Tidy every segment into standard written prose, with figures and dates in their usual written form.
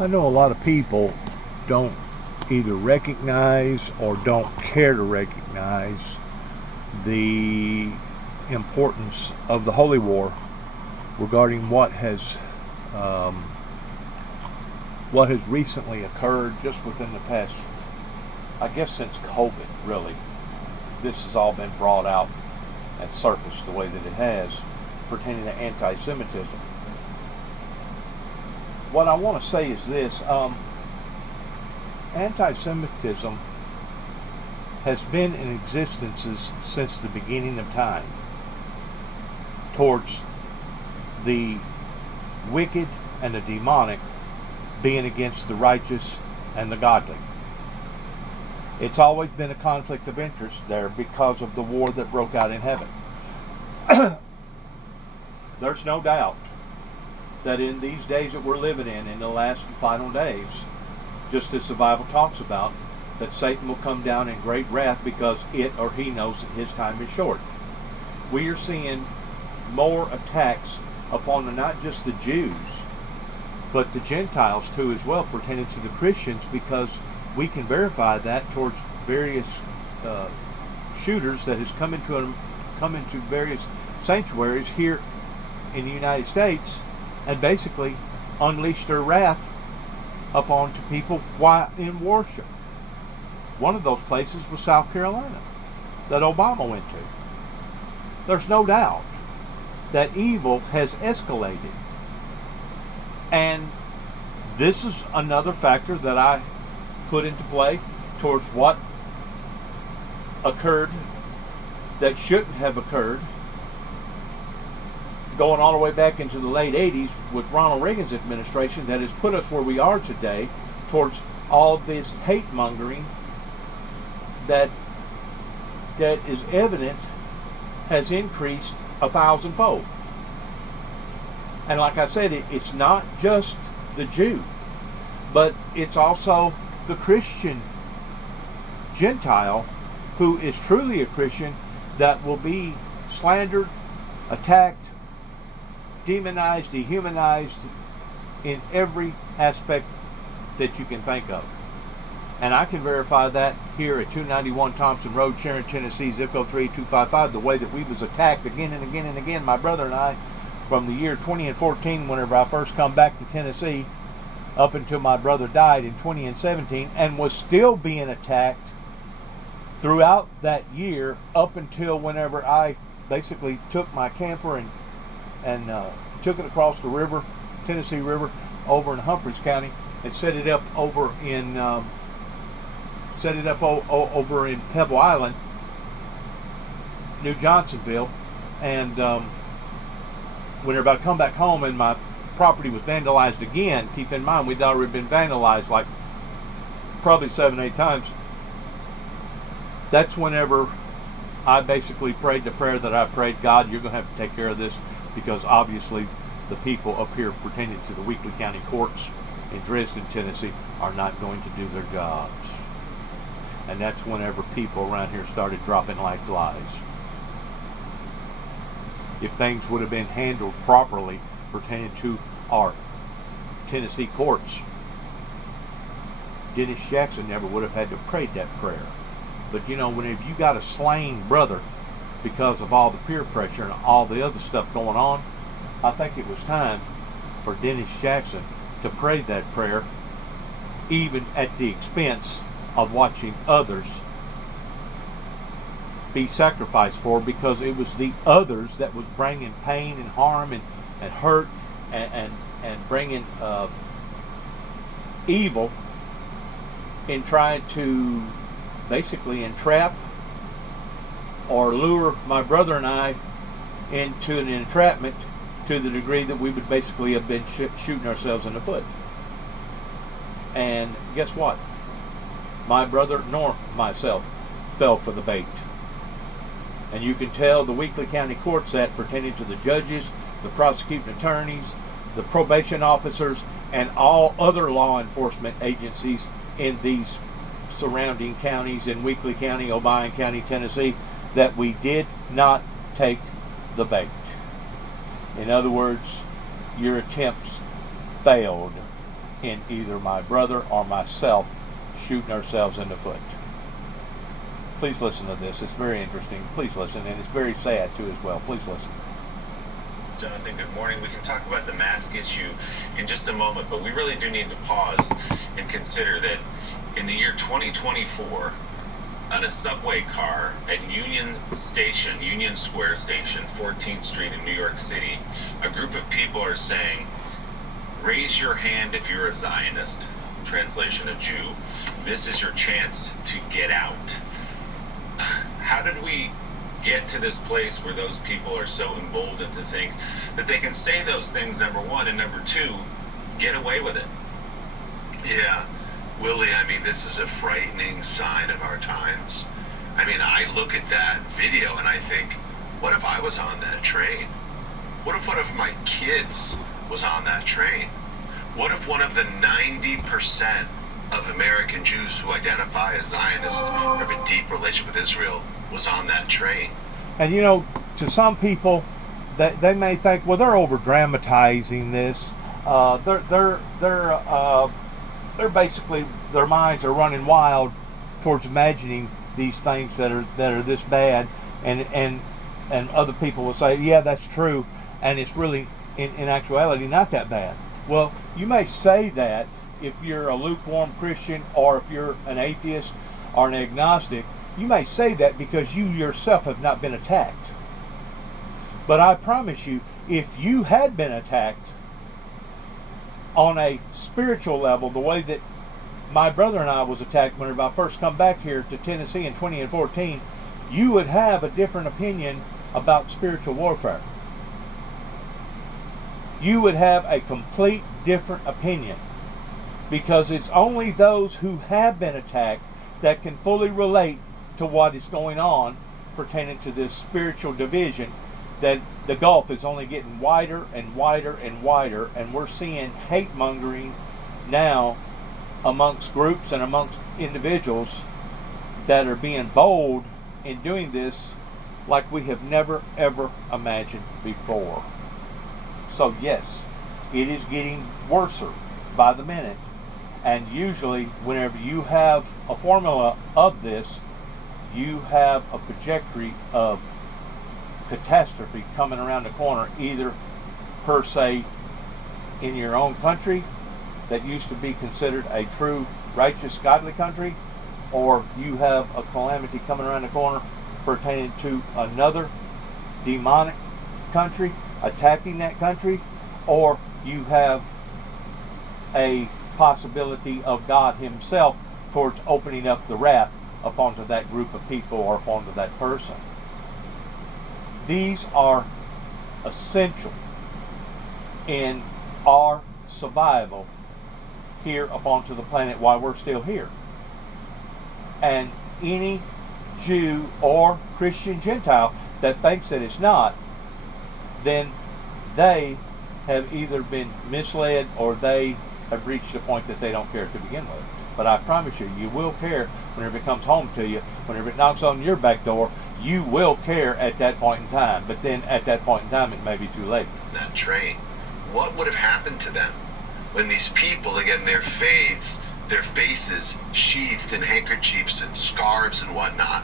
I know a lot of people don't either recognize or don't care to recognize the importance of the Holy War regarding um, what has recently occurred just within the past, I guess, since COVID. Really, this has all been brought out and surfaced the way that it has pertaining to anti-Semitism. What I want to say is this: anti-Semitism has been in existence since the beginning of time towards the wicked and the demonic being against the righteous and the godly. It's always been a conflict of interest there because of the war that broke out in heaven. There's no doubt that in these days that we're living in the last and final days, just as the Bible talks about, that Satan will come down in great wrath because it or he knows that his time is short. We are seeing more attacks upon not just the Jews, but the Gentiles too as well, pertaining to the Christians, because we can verify that towards various shooters that has come into various sanctuaries here in the United States and basically unleashed their wrath upon to people while in worship. One of those places was South Carolina that Obama went to. There's no doubt that evil has escalated. And this is another factor that I put into play towards what occurred that shouldn't have occurred, going all the way back into the late 80s with Ronald Reagan's administration, that has put us where we are today towards all this hate mongering that is evident has increased 1,000-fold. And like I said, it's not just the Jew, but it's also the Christian Gentile who is truly a Christian that will be slandered, attacked, demonized, dehumanized in every aspect that you can think of. And I can verify that here at 291 Thompson Road, Sharon, Tennessee, zip code 38255, the way that we was attacked again and again and again, my brother and I, from the year 2014, whenever I first come back to Tennessee, up until my brother died in 2017, and was still being attacked throughout that year up until whenever I basically took my camper and took it across the river, Tennessee River, over in Humphreys County, and set it up over in over in Pebble Island, New Johnsonville, and whenever I come back home and my property was vandalized again, keep in mind we'd already been vandalized like probably 7-8 times. That's whenever I basically prayed the prayer that I prayed: God, you're going to have to take care of this, because obviously the people up here pertaining to the Weakley County courts in Dresden, Tennessee, are not going to do their jobs. And that's whenever people around here started dropping like flies. If things would have been handled properly pertaining to our Tennessee courts, Dennis Jackson never would have had to pray that prayer. But you know, whenever you got a slain brother because of all the peer pressure and all the other stuff going on, I think it was time for Dennis Jackson to pray that prayer, even at the expense of watching others be sacrificed for, because it was the others that was bringing pain and harm and hurt and bringing evil in trying to basically entrap or lure my brother and I into an entrapment to the degree that we would basically have been shooting ourselves in the foot. And guess what? My brother nor myself fell for the bait. And you can tell the Weakley County courts that, pertaining to the judges, the prosecuting attorneys, the probation officers, and all other law enforcement agencies in these surrounding counties, in Weakley County, Obion County, Tennessee, that we did not take the bait. In other words, your attempts failed. in either my brother or myself shooting ourselves in the foot. Please listen to this. It's very interesting. Please listen, and it's very sad too as well. Please listen. Jonathan, good morning. We can talk about the mask issue in just a moment, but we really do need to pause and consider that in the year 2024, on a subway car at Union Square Station, 14th Street in New York City, a group of people are saying, "Raise your hand if you're a Zionist," translation a Jew. "This is your chance to get out." How did we get to this place where those people are so emboldened to think that they can say those things, number one, and number two, get away with it? Yeah, Willie, I mean, this is a frightening sign of our times. I mean, I look at that video and I think, what if I was on that train? What if one of my kids was on that train? What if one of the 90% of American Jews who identify as Zionists or have a deep relationship with Israel was on that train? And you know, to some people, they may think, well, they're over dramatizing this. They're basically, their minds are running wild towards imagining these things that are this bad, and other people will say, yeah, that's true, and it's really in actuality not that bad. Well, you may say that if you're a lukewarm Christian, or if you're an atheist or an agnostic. You may say that because you yourself have not been attacked. But I promise you, if you had been attacked on a spiritual level, the way that my brother and I was attacked whenever I first come back here to Tennessee in 2014, you would have a different opinion about spiritual warfare. You would have a complete different opinion, because it's only those who have been attacked that can fully relate to what is going on pertaining to this spiritual division, that the gulf is only getting wider and wider and wider, and we're seeing hate mongering now amongst groups and amongst individuals that are being bold in doing this like we have never ever imagined before. So yes, it is getting worse by the minute, and usually whenever you have a formula of this, you have a trajectory of catastrophe coming around the corner, either per se in your own country that used to be considered a true righteous godly country, or you have a calamity coming around the corner pertaining to another demonic country attacking that country, or you have a possibility of God himself towards opening up the wrath upon to that group of people or upon to that person. These are essential in our survival here upon to the planet while we're still here. And any Jew or Christian Gentile that thinks that it's not, then they have either been misled or they have reached a point that they don't care to begin with. But I promise you, you will care whenever it comes home to you. Whenever it knocks on your back door, you will care at that point in time. But then at that point in time, it may be too late. That train, what would have happened to them when these people, again, their faces sheathed in handkerchiefs and scarves and whatnot?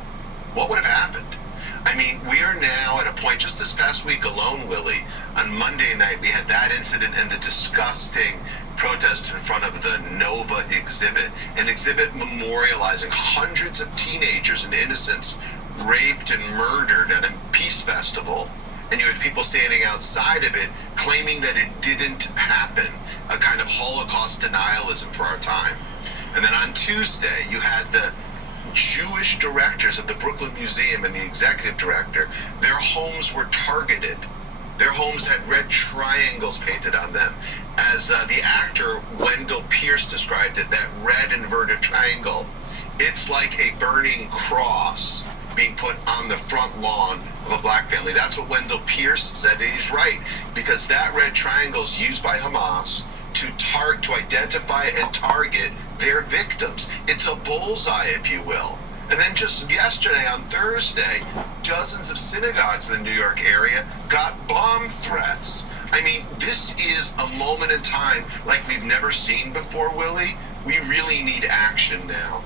What would have happened? I mean, we are now at a point, just this past week alone, Willie, on Monday night, we had that incident and the disgusting protest in front of the Nova exhibit, an exhibit memorializing hundreds of teenagers and innocents raped and murdered at a peace festival. And you had people standing outside of it claiming that it didn't happen, a kind of Holocaust denialism for our time. And then on Tuesday, you had the Jewish directors of the Brooklyn Museum and the executive director. Their homes were targeted. Their homes had red triangles painted on them. As the actor Wendell Pierce described it, that red inverted triangle, it's like a burning cross being put on the front lawn of a black family. That's what Wendell Pierce said, and he's right, because that red triangle is used by Hamas to identify and target their victims. It's a bullseye, if you will. And then just yesterday, on Thursday, dozens of synagogues in the New York area got bomb threats. I mean, this is a moment in time like we've never seen before, Willie. We really need action now.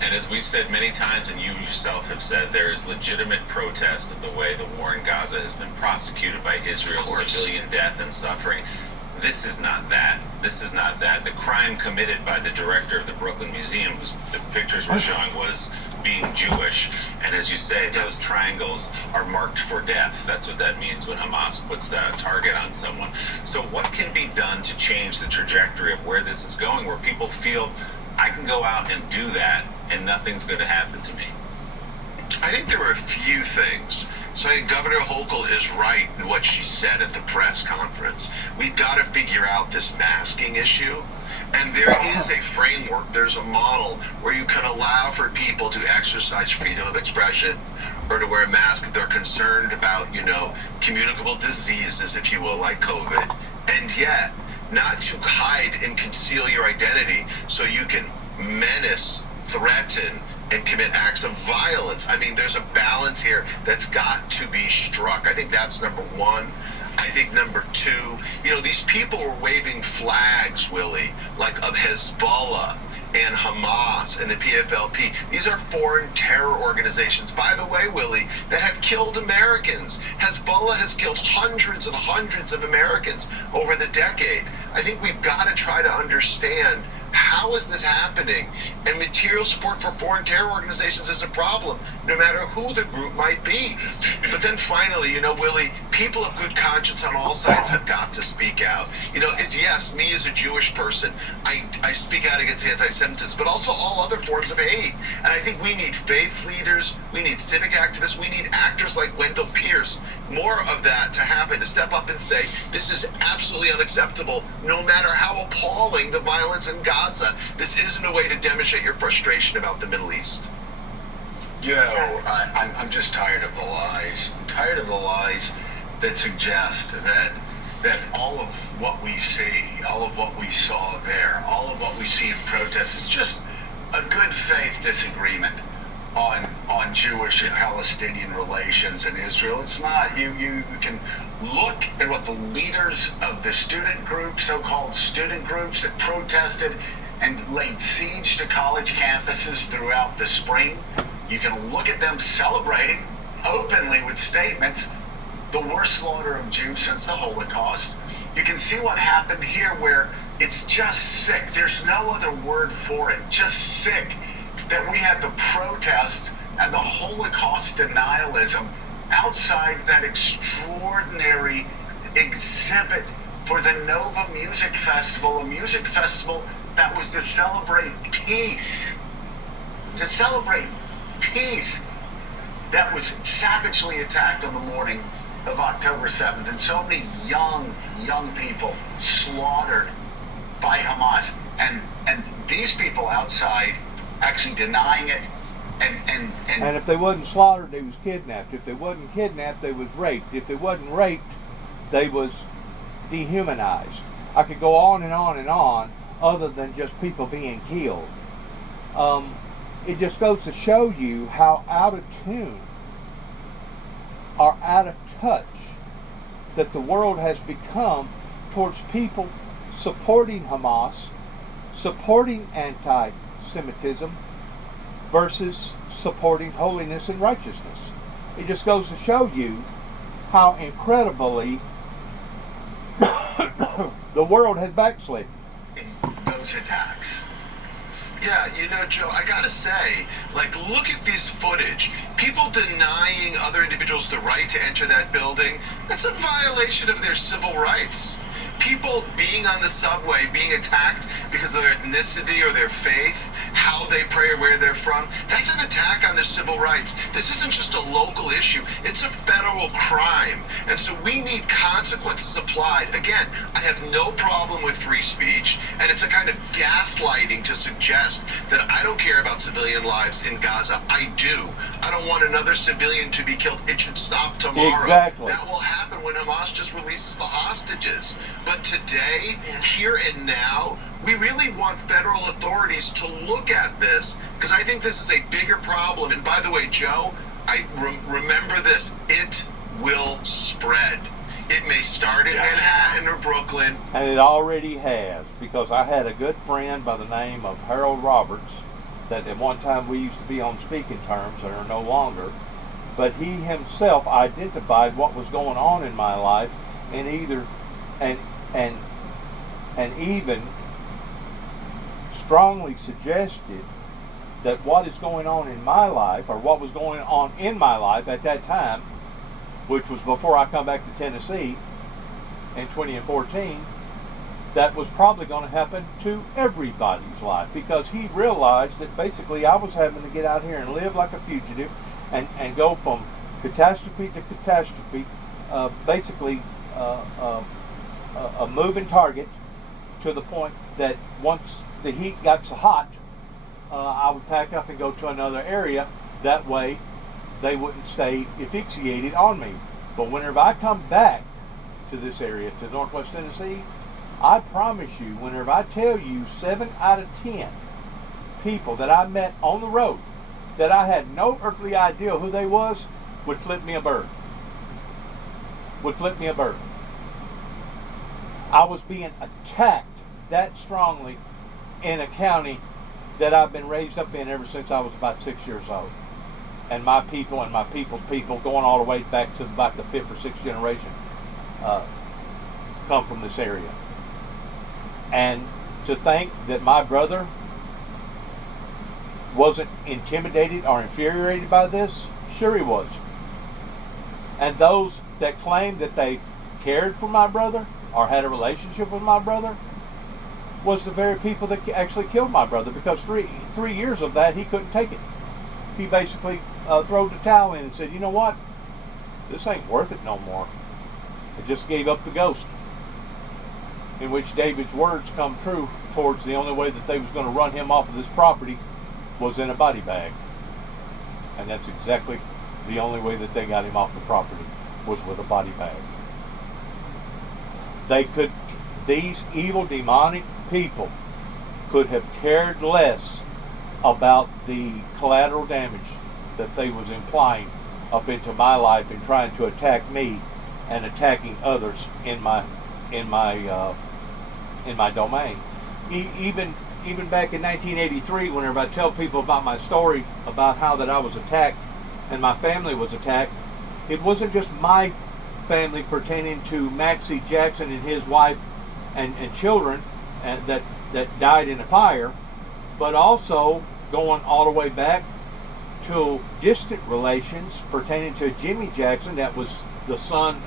And as we've said many times, and you yourself have said, there is legitimate protest of the way the war in Gaza has been prosecuted by Israel's civilian death and suffering. This is not that. This is not that. The crime committed by the director of the Brooklyn Museum, the pictures we're showing, was being Jewish. And as you say, those triangles are marked for death. That's what that means when Hamas puts that target on someone. So what can be done to change the trajectory of where this is going, where people feel, I can go out and do that and nothing's going to happen to me? I think there were a few things. So I think Governor Hochul is right in what she said at the press conference. We've got to figure out this masking issue. And there is a framework, there's a model where you can allow for people to exercise freedom of expression or to wear a mask if they're concerned about, communicable diseases, if you will, like COVID. And yet, not to hide and conceal your identity so you can menace, threaten, and commit acts of violence. I mean, there's a balance here that's got to be struck. I think that's number one. I think number two, these people were waving flags, Willie, like of Hezbollah and Hamas and the PFLP. These are foreign terror organizations, by the way, Willie, that have killed Americans. Hezbollah has killed hundreds and hundreds of Americans over the decade. I think we've got to try to understand, how is this happening? And material support for foreign terror organizations is a problem, no matter who the group might be. But then finally, Willie, people of good conscience on all sides have got to speak out. Yes, me as a Jewish person, I speak out against anti-Semitism, but also all other forms of hate. And I think we need faith leaders, we need civic activists, we need actors like Wendell Pierce, more of that to happen, to step up and say, this is absolutely unacceptable, no matter how appalling the violence in Gaza. This isn't a way to demonstrate your frustration about the Middle East. I'm just tired of the lies. I'm tired of the lies that suggest that all of what we see, all of what we saw there, all of what we see in protests is just a good faith disagreement on Jewish and Palestinian relations in Israel. It's not. You can look at what the leaders of the student groups, so-called student groups that protested and laid siege to college campuses throughout the spring. You can look at them celebrating openly with statements the worst slaughter of Jews since the Holocaust. You can see what happened here, where it's just sick. There's no other word for it. Just sick that we had the protests and the Holocaust denialism outside that extraordinary exhibit for the Nova Music Festival, a music festival that was to celebrate peace. To celebrate peace, that was savagely attacked on the morning of October 7th, and so many young people slaughtered by Hamas, and these people outside actually denying it, and if they wasn't slaughtered, they was kidnapped. If they wasn't kidnapped, they was raped. If they wasn't raped, they was dehumanized. I could go on and on and on, other than just people being killed. It just goes to show you how out of tune or out of touch that the world has become towards people supporting Hamas, supporting anti-Semitism, versus supporting holiness and righteousness. It just goes to show you how incredibly the world has backslid. Those attacks. Yeah, Joe, I gotta say, look at this footage. People denying other individuals the right to enter that building, that's a violation of their civil rights. People being on the subway, being attacked because of their ethnicity or their faith, how they pray or where they're from, that's an attack on their civil rights. This isn't just a local issue, it's a federal crime. And so we need consequences applied. Again, I have no problem with free speech, and it's a kind of gaslighting to suggest that I don't care about civilian lives in Gaza. I do. I don't want another civilian to be killed. It should stop tomorrow. Exactly. That will happen when Hamas just releases the hostages. But today, here and now, we really want federal authorities to look at this, because I think this is a bigger problem. And by the way, Joe, I remember this. It will spread. It may start in Manhattan or Brooklyn. And it already has, because I had a good friend by the name of Harold Roberts that at one time we used to be on speaking terms and are no longer, but he himself identified what was going on in my life and even strongly suggested that what is going on in my life, or what was going on in my life at that time, which was before I come back to Tennessee in 2014, that was probably going to happen to everybody's life, because he realized that basically I was having to get out here and live like a fugitive and go from catastrophe to catastrophe, basically a moving target, to the point that once the heat got so hot, I would pack up and go to another area. That way they wouldn't stay asphyxiated on me. But whenever I come back to this area, to Northwest Tennessee, I promise you, whenever I tell you 7 out of 10 people that I met on the road that I had no earthly idea who they was, would flip me a bird. Would flip me a bird. I was being attacked that strongly in a county that I've been raised up in ever since I was about 6 years old. And my people and my people's people, going all the way back to about the 5th or 6th generation, come from this area. And to think that my brother wasn't intimidated or infuriated by this, sure he was. And those that claimed that they cared for my brother or had a relationship with my brother was the very people that actually killed my brother, because three years of that he couldn't take it. He basically threw the towel in and said, you know what, this ain't worth it no more. It just gave up the ghost. In which David's words come true towards the only way that they was going to run him off of this property was in a body bag. And that's exactly the only way that they got him off the property, was with a body bag. These evil demonic people could have cared less about the collateral damage that they was implying up into my life and trying to attack me and attacking others in my domain. Even back in 1983, whenever I tell people about my story about how that I was attacked and my family was attacked, it wasn't just my family pertaining to Maxie Jackson and his wife and children that died in a fire, but also going all the way back to distant relations pertaining to Jimmy Jackson, that was the son,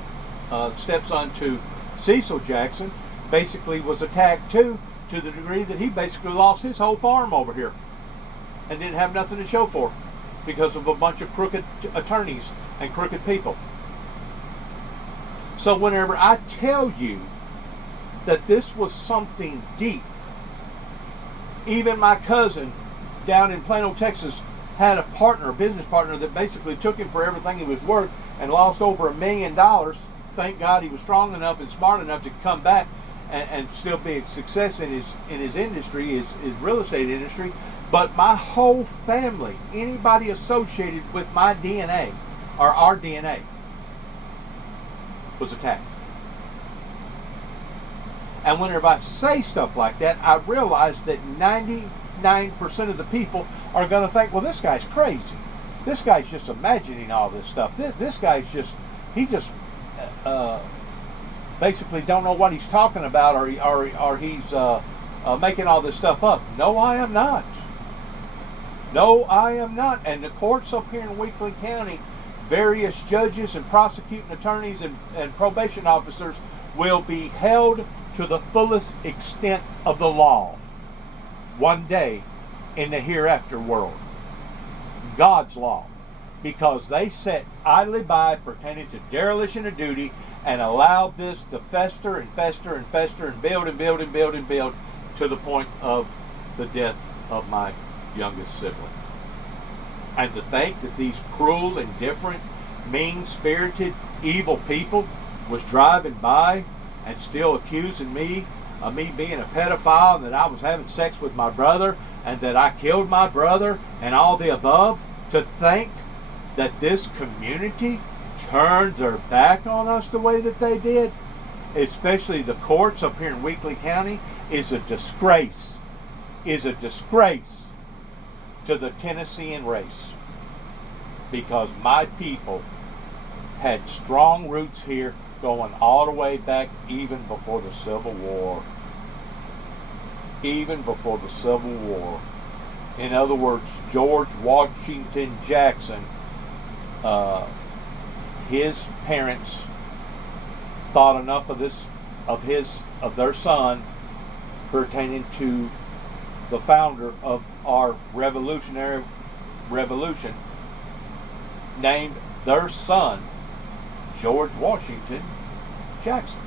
stepson to Cecil Jackson, basically was attacked too, to the degree that he basically lost his whole farm over here and didn't have nothing to show for because of a bunch of crooked attorneys and crooked people. So whenever I tell you that this was something deep, even my cousin down in Plano, Texas, had a business partner that basically took him for everything he was worth and lost over $1 million. Thank God he was strong enough and smart enough to come back and still be a success in his industry, his real estate industry. But my whole family, anybody associated with my DNA or our DNA, was attacked. And whenever I say stuff like that, I realize that 99% of the people are going to think, well, this guy's crazy. This guy's just imagining all this stuff. This guy's just basically don't know what he's talking about, or he's making all this stuff up. No, I am not. No, I am not. And the courts up here in Weakley County, various judges and prosecuting attorneys and probation officers will be held to the fullest extent of the law one day in the hereafter world. God's law. Because they sat idly by pertaining to dereliction of duty and allowed this to fester and fester and fester and build and build and build and build to the point of the death of my youngest sibling. And to think that these cruel, indifferent, mean-spirited, evil people was driving by and still accusing me of me being a pedophile and that I was having sex with my brother and that I killed my brother and all the above, to think that this community turned their back on us the way that they did, especially the courts up here in Weakley County, is a disgrace. Is a disgrace to the Tennessean race. Because my people had strong roots here going all the way back even before the Civil War. Even before the Civil War. In other words, George Washington Jackson, his parents thought enough of their son pertaining to the founder of our revolutionary revolution, named their son George Washington Jackson.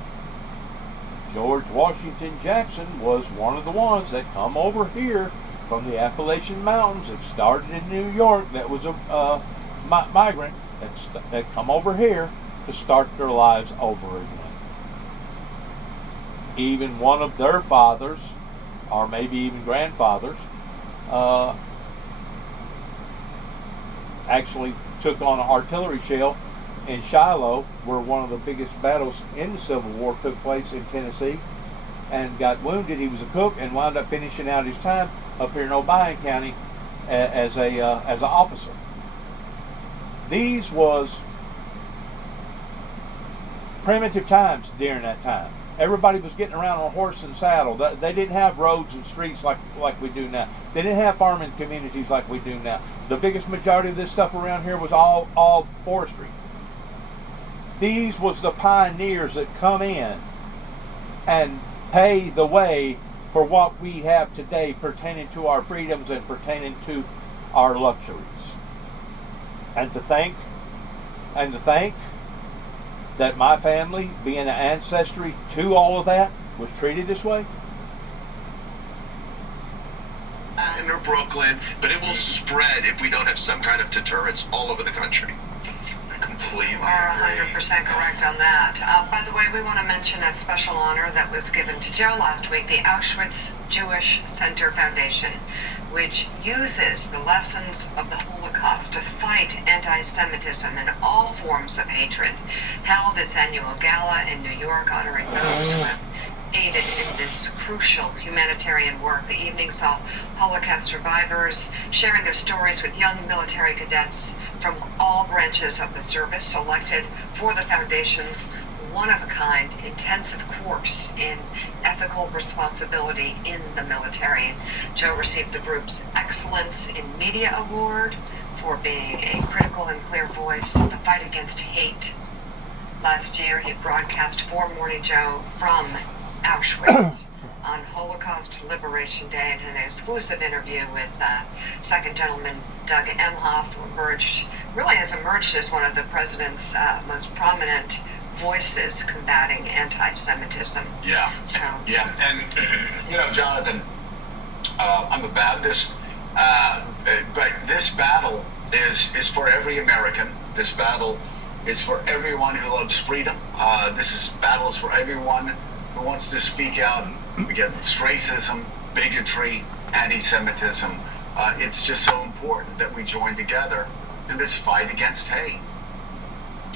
George Washington Jackson was one of the ones that come over here from the Appalachian Mountains. It started in New York. That was a migrant that come over here to start their lives over again. Even one of their fathers, or maybe even grandfathers, actually took on an artillery shell in Shiloh, where one of the biggest battles in the Civil War took place in Tennessee, and got wounded. He was a cook and wound up finishing out his time up here in Obion County as an officer. These was primitive times during that time. Everybody was getting around on horse and saddle. They didn't have roads and streets like we do now. They didn't have farming communities like we do now. The biggest majority of this stuff around here was all forestry. These was the pioneers that come in and pay the way for what we have today pertaining to our freedoms and pertaining to our luxuries. And to think that my family, being an ancestry to all of that, was treated this way. Or Brooklyn, but it will spread if we don't have some kind of deterrence all over the country. Completely Are agree. 100% correct on that. By the way, we want to mention a special honor that was given to Joe last week, the Auschwitz Jewish Center Foundation, which uses the lessons of the Holocaust to fight anti-Semitism and all forms of hatred, held its annual gala in New York honoring those who have aided in this crucial humanitarian work. The evening saw Holocaust survivors sharing their stories with young military cadets from all branches of the service, selected for the Foundation's one-of-a-kind intensive course in ethical responsibility in the military. Joe received the group's Excellence in Media Award for being a critical and clear voice in the fight against hate. Last year, he broadcast for Morning Joe from Auschwitz on Holocaust Liberation Day in an exclusive interview with Second Gentleman Doug Emhoff, who has emerged as one of the president's most prominent voices combating anti-Semitism. Yeah. So, Yeah, and Jonathan, I'm a Baptist, but this battle is for every American. This battle is for everyone who loves freedom. This battle is for everyone who wants to speak out against racism, bigotry, anti-Semitism. It's just so important that we join together in this fight against hate.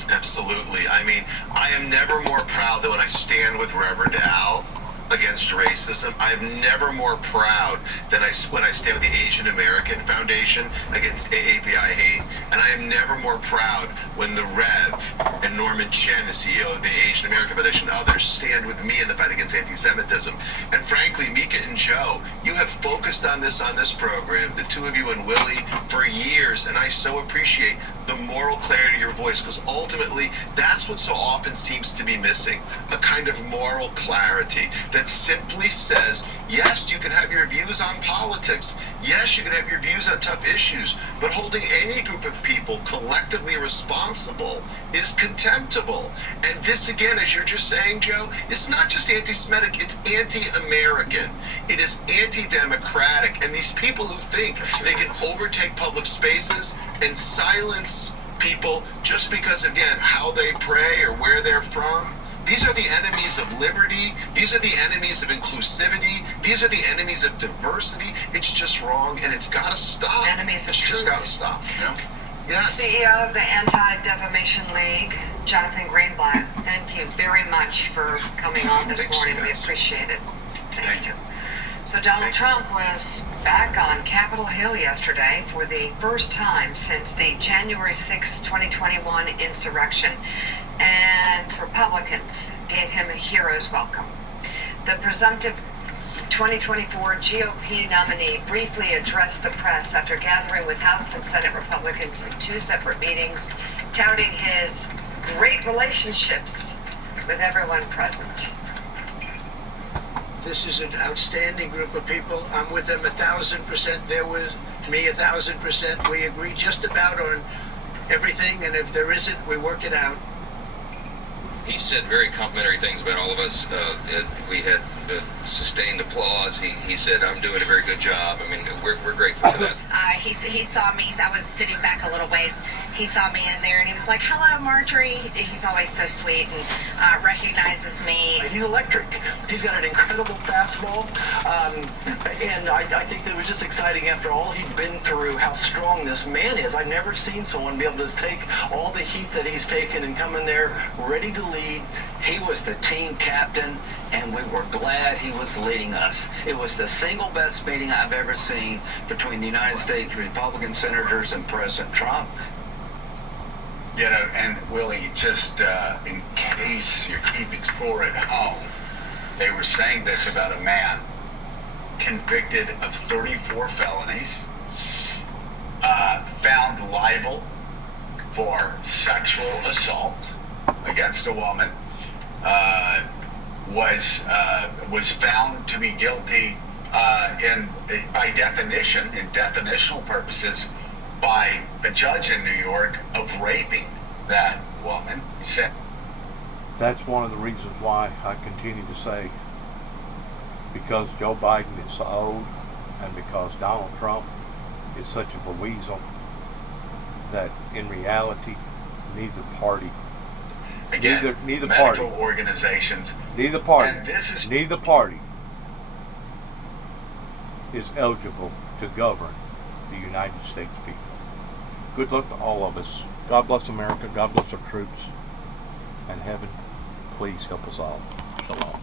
Absolutely. I mean, I am never more proud than when I stand with Reverend Al against racism. I am never more proud than when I stand with the Asian American Foundation against AAPI hate. And I am never more proud when the Rev and Norman Chen, the CEO of the Asian American Foundation, and others stand with me in the fight against anti-Semitism. And frankly, Mika and Joe, you have focused on this program, the two of you and Willie, for years, and I so appreciate the moral clarity of your voice, because ultimately that's what so often seems to be missing, a kind of moral clarity that simply says, yes, you can have your views on politics, yes, you can have your views on tough issues, but holding any group of people collectively responsible is contemptible. And this, again, as you're just saying, Joe, is not just anti-Semitic, it's anti-American. It is anti-democratic. And these people who think they can overtake public spaces and silence people just because, again, how they pray or where they're from, these are the enemies of liberty. These are the enemies of inclusivity. These are the enemies of diversity. It's just wrong, and it's got to stop. Enemies of It's just truth. got to stop. Yeah. Yes. CEO of the Anti-Defamation League, Jonathan Greenblatt, thank you very much for coming on this Thanks, morning. We guys. appreciate it. Thank you. So Donald Trump was back on Capitol Hill yesterday for the first time since the January 6, 2021 insurrection, and Republicans gave him a hero's welcome. The presumptive 2024 GOP nominee briefly addressed the press after gathering with House and Senate Republicans in 2 separate meetings, touting his great relationships with everyone present. This is an outstanding group of people. I'm with them 1,000%. They're with me 1,000%. We agree just about on everything, and if there isn't, we work it out. He said very complimentary things about all of us. We had sustained applause. He said, I'm doing a very good job. I mean, we're grateful for that. He saw me. I was sitting back a little ways. He saw me in there, and he was like, hello, Marjorie. He's always so sweet and recognizes me. He's electric. He's got an incredible fastball. And I think that it was just exciting after all he'd been through, how strong this man is. I've never seen someone be able to take all the heat that he's taken and come in there ready to lead. He was the team captain, and we were glad he was leading us. It was the single best meeting I've ever seen between the United States Republican senators and President Trump. You know, and Willie, just in case you're keeping score at home, they were saying this about a man convicted of 34 felonies, found liable for sexual assault against a woman, was found to be guilty by definition, in definitional purposes, by a judge in New York of raping that woman. That's one of the reasons why I continue to say, because Joe Biden is so old and because Donald Trump is such of a weasel, that in reality, neither party, Again, neither medical party, organizations, neither party, and this is neither party is eligible to govern the United States people. Good luck to all of us. God bless America. God bless our troops. And heaven, please help us all. Shalom.